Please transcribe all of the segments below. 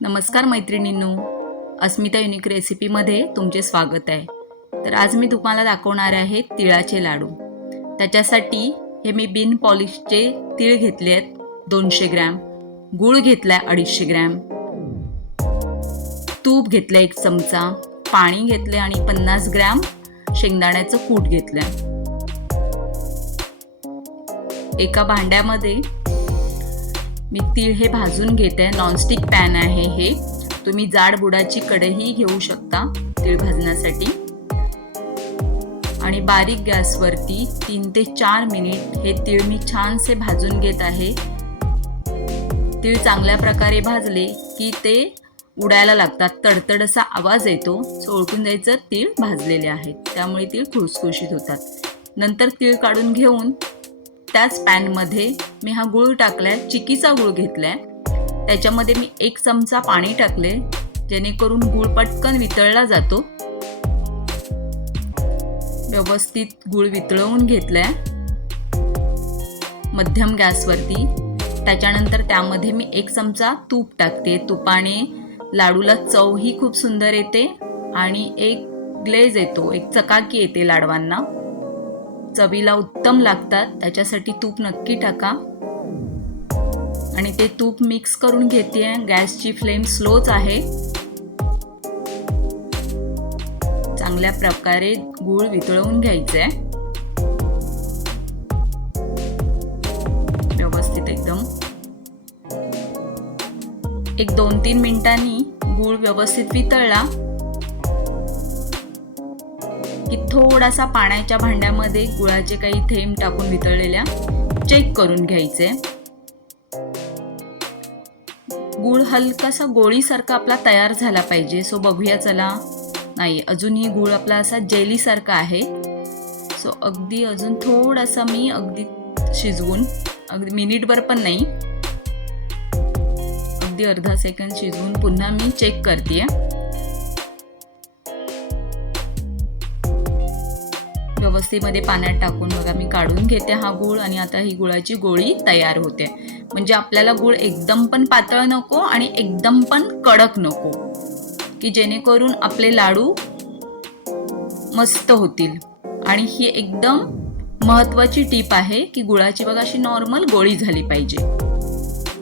नमस्कार मैत्रिणींनो अस्मिता युनिक रेसिपीमध्ये तुमचे स्वागत आहे. तर आज मी तुम्हाला दाखवणार आहे तिळाचे लाडू. त्याच्यासाठी हे मी बिन पॉलिशचे तीळ घेतले आहेत दोनशे ग्रॅम. गूळ घेतला आहे अडीचशे ग्रॅम. तूप घेतलं एक चमचा. पाणी घेतले आणि पन्नास ग्रॅम. शेंगदाण्याचं कूट घेतलं एका भांड्यामध्ये मी तीळ हे भाजून घेते. नॉनस्टिक पॅन आहे हे. तुम्ही जाड बुडाची कढई घेऊ शकता तीळ भाजण्यासाठी. आणि बारीक गॅसवरती तीन ते चार मिनिट हे तीळ मी छानसे भाजून घेत आहे. तीळ चांगल्या प्रकारे भाजले की ते उडायला लागतात. तडतड असा आवाज येतो. सो ओळखून जायचं तीळ भाजलेले आहेत. त्यामुळे तीळ खुसखुशीत होतात. नंतर तीळ काढून घेऊन त्याच पॅनमध्ये मी हा गूळ टाकलाय चिकीचा गूळ घेतलाय. त्याच्यामध्ये मी एक चमचा पाणी टाकले जेणेकरून गूळ पटकन वितळला जातो. व्यवस्थित गूळ वितळवून घेतलाय. मध्यम गॅसवरती. त्याच्यानंतर त्यामध्ये मी एक चमचा तूप टाकते. तुपाने लाडूला चवही खूप सुंदर येते आणि एक ग्लेज येतो एक चकाकी येते लाडवांना. चवीला उत्तम लागतात त्याच्यासाठी तूप नक्की टाका. आणि ते तूप मिक्स करून घेते गॅसची फ्लेम स्लोच आहे. चांगल्या प्रकारे गूळ वितळवून घ्यायचंय. व्यवस्थित एकदम. एक दोन तीन मिनिटांनी गूळ व्यवस्थित वितळला. की थोडासा पाण्याच्या भांड्यामध्ये गुळाचे काही थेंब टाकून वितळलेल्या चेक करून घ्यायचे. गुळ हलकासा गोळीसारखा आपला तयार झाला पाहिजे. सो बघूया चला. नाही अजूनही गुळ आपला असा जेलीसारखा आहे. सो अगदी अजून थोडासा मी अगदी शिजवून अगदी मिनिटभर पण नाही. अगदी अर्धा सेकंद शिजवून पुन्हा मी चेक करते व्यवस्थेमध्ये पाण्यात टाकून बघा मी काढून घेते हा गूळ आणि आता ही गुळाची गोळी तयार होते. म्हणजे आपल्याला गूळ एकदम पण पातळ नको आणि एकदम पण कडक नको की जेणेकरून आपले लाडू मस्त होतील. आणि ही एकदम महत्त्वाची टीप आहे की गुळाची बघा अशी नॉर्मल गोळी झाली पाहिजे.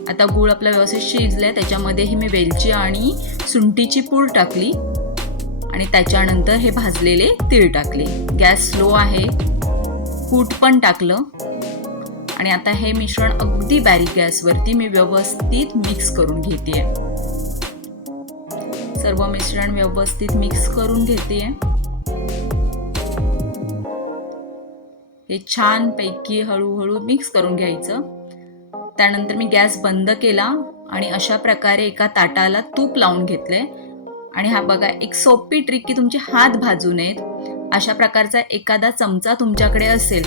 आता गूळ आपला व्यवस्थित शिजलाय त्याच्यामध्ये ही मी वेलची आणि सुंठीची पूड टाकली. आणि त्याच्यानंतर हे भाजलेले तीळ टाकले. गॅस स्लो आहे. कूट पण टाकलं. आणि आता हे मिश्रण अगदी बारीक गॅसवरती मी व्यवस्थित मिक्स करून घेते सर्व मिश्रण व्यवस्थित मिक्स करून घेते हे छानपैकी हळूहळू मिक्स करून घ्यायचं. त्यानंतर मी गॅस बंद केला आणि अशा प्रकारे एका ताटाला तूप लावून घेतले आणि हा बघा एक सोपी ट्रिक की तुमचे हात भाजू नयेत अशा प्रकारचा एखादा चमचा तुमच्याकडे असेल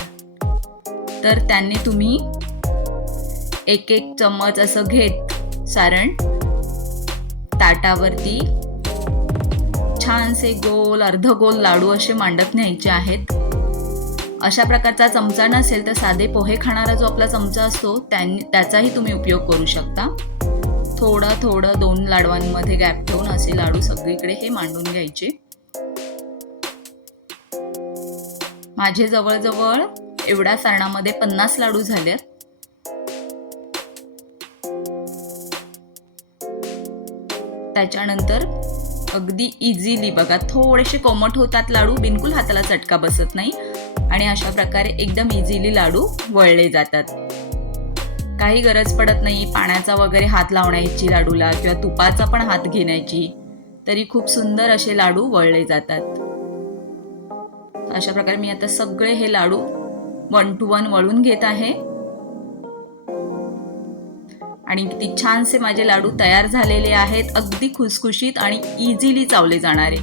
तर त्यांनी तुम्ही एक एक चमच असं घेत सारण ताटावरती छानसे गोल अर्ध गोल लाडू असे मांडत न्यायचे आहेत. अशा प्रकारचा चमचा नसेल तर साधे पोहे खाणारा जो आपला चमचा असतो त्यांनी त्याचाही तुम्ही उपयोग करू शकता. थोडं थोडं दोन लाडवांमध्ये गॅप ठेवून असे लाडू सगळीकडे हे मांडून घ्यायचे. माझे जवळजवळ एवढ्या सारणामध्ये पन्नास लाडू झाले त्याच्यानंतर अगदी इझिली बघा थोडेसे कोमट होतात लाडू बिलकुल हाताला चटका बसत नाही. आणि अशा प्रकारे एकदम इझिली लाडू वळले जातात. काही गरज पडत नाही पाण्याचा वगैरे हात लावण्याची लाडूला किंवा तुपाचा पण हात घेण्याची. तरी खूप सुंदर असे लाडू वळले जातात. अशा प्रकारे मी आता सगळे हे लाडू वन टू वन वळून घेत आहे. आणि किती छानसे माझे लाडू तयार झालेले आहेत. अगदी खुसखुशीत आणि इझिली चावले जाणारे.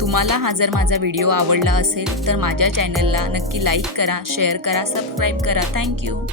तुम्हाला हा जर माझा व्हिडिओ आवडला असेल तर माझ्या चॅनलला नक्की लाईक करा शेअर करा सबस्क्राईब करा. थँक्यू